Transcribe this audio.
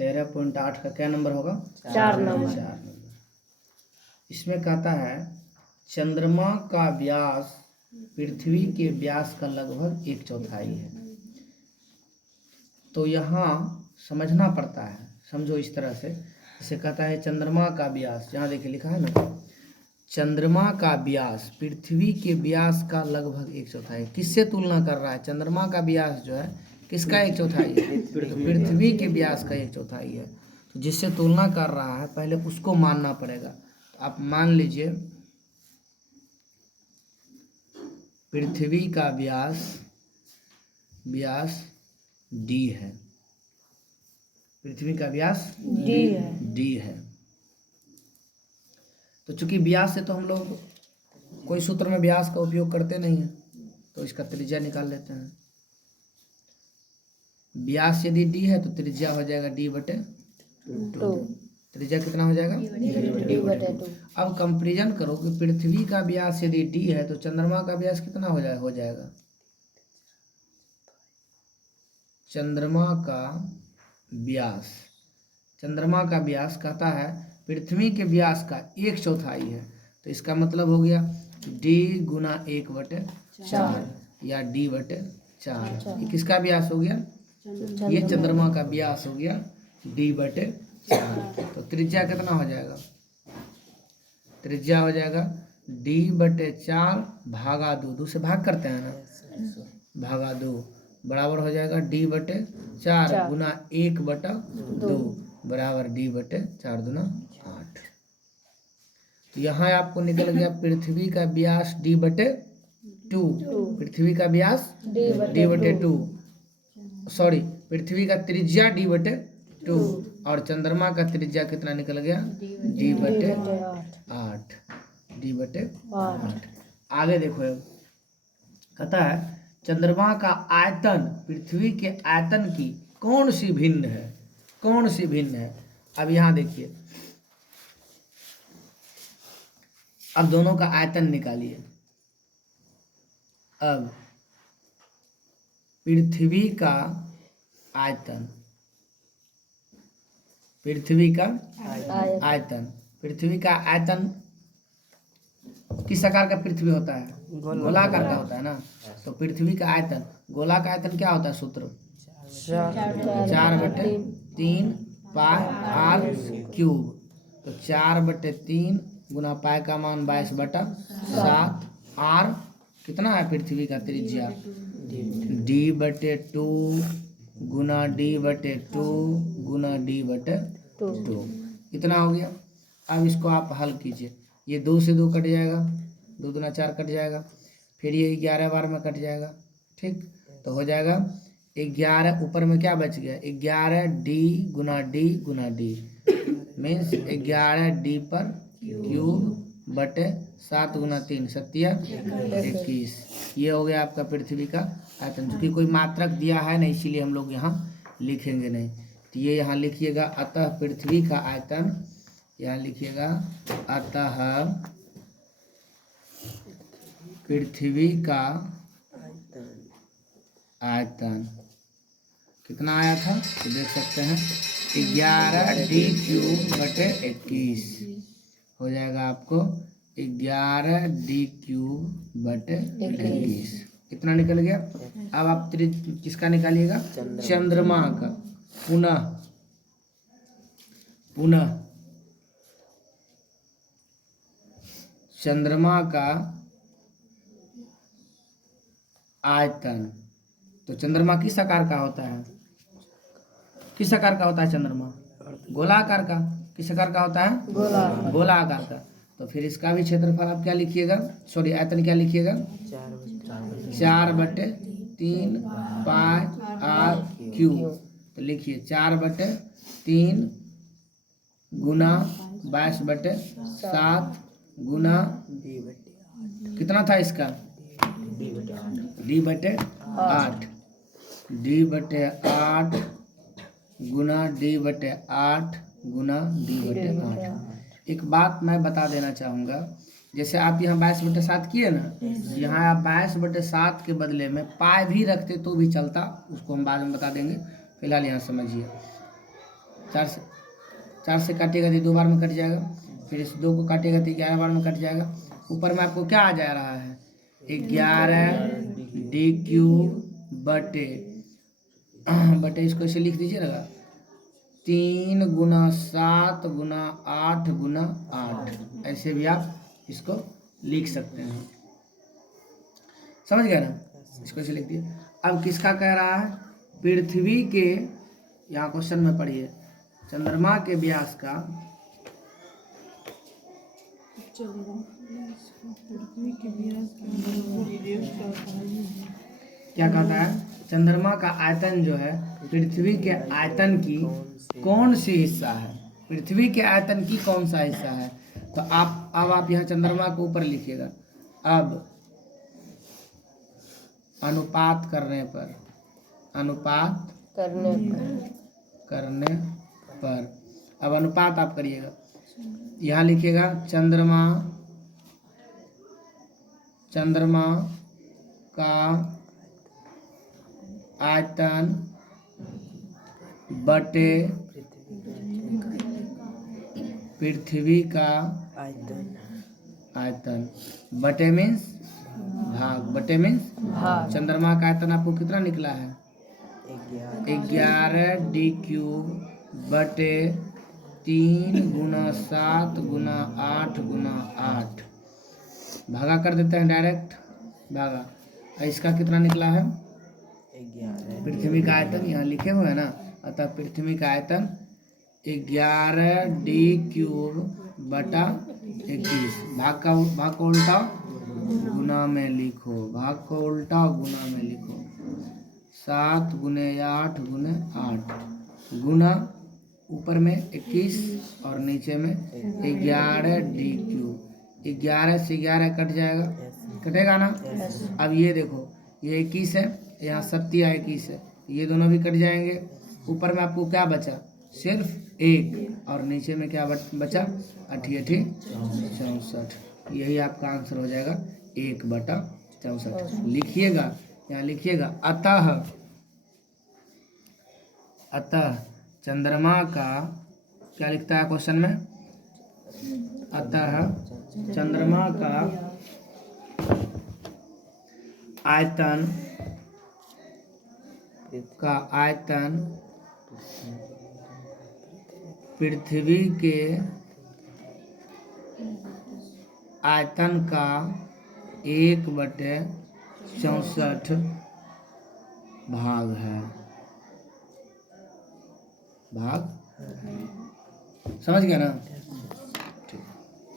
13.8 का क्या नंबर होगा? 4 नंबर। 4 नंबर। इसमें कहता है चंद्रमा का व्यास पृथ्वी के व्यास का लगभग 1/4 है। तो यहाँ समझना पड़ता है, समझो इस तरह से। इसे कहता है चंद्रमा का व्यास, यहाँ देखिए लिखा है ना, चंद्रमा का व्यास पृथ्वी के व्यास का लगभग 1/4 है। किससे तुलना कर रहा है? चंद्रमा का व्यास जो है किसका 1/4 है? पृथ्वी के व्यास का 1/4 है। तो जिससे तुलना कर रहा है पहले उसको मानना पड़ेगा। तो आप मान लीजिए पृथ्वी का व्यास d है, पृथ्वी का व्यास d है। तो चूंकि व्यास से तो हम लोग कोई सूत्र में व्यास का उपयोग करते नहीं हैं, तो इसका त्रिज्या निकाल लेते हैं। व्यास यदि d है तो त्रिज्या हो जाएगा d/2। त्रिज्या कितना हो जाएगा? d/2। अब कंपैरिजन करो कि पृथ्वी का व्यास यदि d है तो चंद्रमा का व्यास कितना हो जाएगा? चंद्रमा का व्यास कहता है पृथ्वी के व्यास का 1/4 है। तो इसका मतलब हो गया d गुना 1/4 या d/4। ये किसका व्यास हो गया? ये चंद्रमा का व्यास हो गया d/4। तो त्रिज्या कितना हो जाएगा? त्रिज्या हो जाएगा d/4 भागा 2 से भाग करते हैं ना, भागा 2 बराबर हो जाएगा d/4 गुना 1/2 बराबर d/4 दूना 8। तो यहाँ आपको निकल गया पृथ्वी का व्यास d/2, पृथ्वी का व्यास d/2, सॉरी पृथ्वी का त्रिज्या d/2 और चंद्रमा का त्रिज्या कितना निकल गया? d/8। आगे देखो, कहता है चंद्रमा का आयतन पृथ्वी के आयतन की कौन सी भिन्न है? अब यहाँ देखिए, अब दोनों का आयतन निकालिए। अब पृथ्वी का आयतन, पृथ्वी का आयतन किस आकार का पृथ्वी होता है? गोलाकार का होता है ना। तो पृथ्वी का आयतन, गोला का आयतन क्या होता है? सूत्र 4/3 पाई r क्यूब। तो 4/3 गुना पाई का मान 22/7 r कितना है? पृथ्वी का त्रिज्या d/2 गुना d/2 गुना d/2 इतना हो गया। अब इसको आप हल कीजिए। ये 2 से 2 कट जाएगा, 2 दूना 4 कट जाएगा, फिर ये 11 बार में कट जाएगा, ठीक। तो हो जाएगा 11, ऊपर में क्या बच गया? 11d गुना d मीन्स 11d पर क्यूब बटे 7 गुना 3 सत्या 21। ये हो गया आपका पृथ्वी का आयतन। क्योंकि कोई मात्रक दिया है नहीं इसीलिए हम लोग यहाँ लिखेंगे नहीं। तो ये यहाँ लिखिएगा अतः पृथ्वी का आयतन, यहाँ लिखिएगा अतः पृथ्वी का आयतन कितना आया था तो देख सकते हैं 11d³ बटे 21 हो जाएगा आपको 11d³ बटे 21 इतना निकल गया। अब आप किसका निकालिएगा? चंद्रमा का। पुनः चंद्रमा का आयतन। तो चंद्रमा किस आकार का होता है? किस आकार का होता है चंद्रमा? गोलाकार का। किस आकार का होता है? गोला आकार का। तो फिर इसका भी क्षेत्रफल आप क्या लिखिएगा? सॉरी आयतन क्या लिखिएगा? 4/3 पाई r क्यूब। तो लिखिए 4/3 गुना 22/7 गुना कितना था इसका? d/8 d/8 गुना d/8 गुना d/8। एक बात मैं बता देना चाहूँगा, जैसे आप यहाँ 22/7 किए ना, यहाँ आप 22/7 के बदले में पाई भी रखते तो भी चलता, उसको हम बाद में बता देंगे। फिलहाल यहाँ समझिए 4 से काटेगा तो 2 बार में कट जाएगा, फिर इस 2 को काटेगा तो 11 बार में कट जाएगा। ऊपर में आपको क्या आ जा रहा है, 11d³ बटे इसको ऐसे लिख दीजिएगा 3 गुना 7 गुना 8 गुना 8, ऐसे भी आप इसको लिख सकते हैं। समझ गए ना, इसको ऐसे लिख दिए। अब किसका कह रहा है, पृथ्वी के, यहाँ क्वेश्चन में पढ़िए, चंद्रमा के व्यास का, क्या कहता है, चंद्रमा का आयतन जो है पृथ्वी के आयतन की कौन सी हिस्सा है, पृथ्वी के आयतन की कौन सा हिस्सा है। तो आप यहाँ चंद्रमा को ऊपर लिखिएगा। अब अनुपात करने पर अब अनुपात आप करिएगा। यहाँ लिखिएगा चंद्रमा का आयतन बटे पृथ्वी का आयतन, बटे मीन्स भाग, चंद्रमा का आयतन आपको कितना निकला है, 11d³ बटे 3 गुना 7 गुना 8 गुना 8, भागा कर देते हैं डायरेक्ट, भागा। इसका कितना निकला है, पृथ्वी का आयतन यहाँ लिखे हुए हैं ना, अतः पृथ्वी का आयतन 11d³ बटा 21। भाग को उल्टा गुना में लिखो, 7 गुने 8 गुने 8 गुना ऊपर में 21 और नीचे में 11d³। 11 से 11 कट जाएगा, कटेगा ना। अब ये देखो, ये 21 है, यहाँ 21 है, ये दोनों भी कट जाएंगे। ऊपर में आपको क्या बचा, सिर्फ 1, और नीचे में क्या बचा, 8×8 = 64। यही आपका आंसर हो जाएगा 1/64। लिखिएगा, यहाँ लिखिएगा अतः चंद्रमा का, क्या लिखता है क्वेश्चन में, अतः चंद्रमा का आयतन पृथ्वी के आयतन का 1/64 भाग है। समझ गया ना।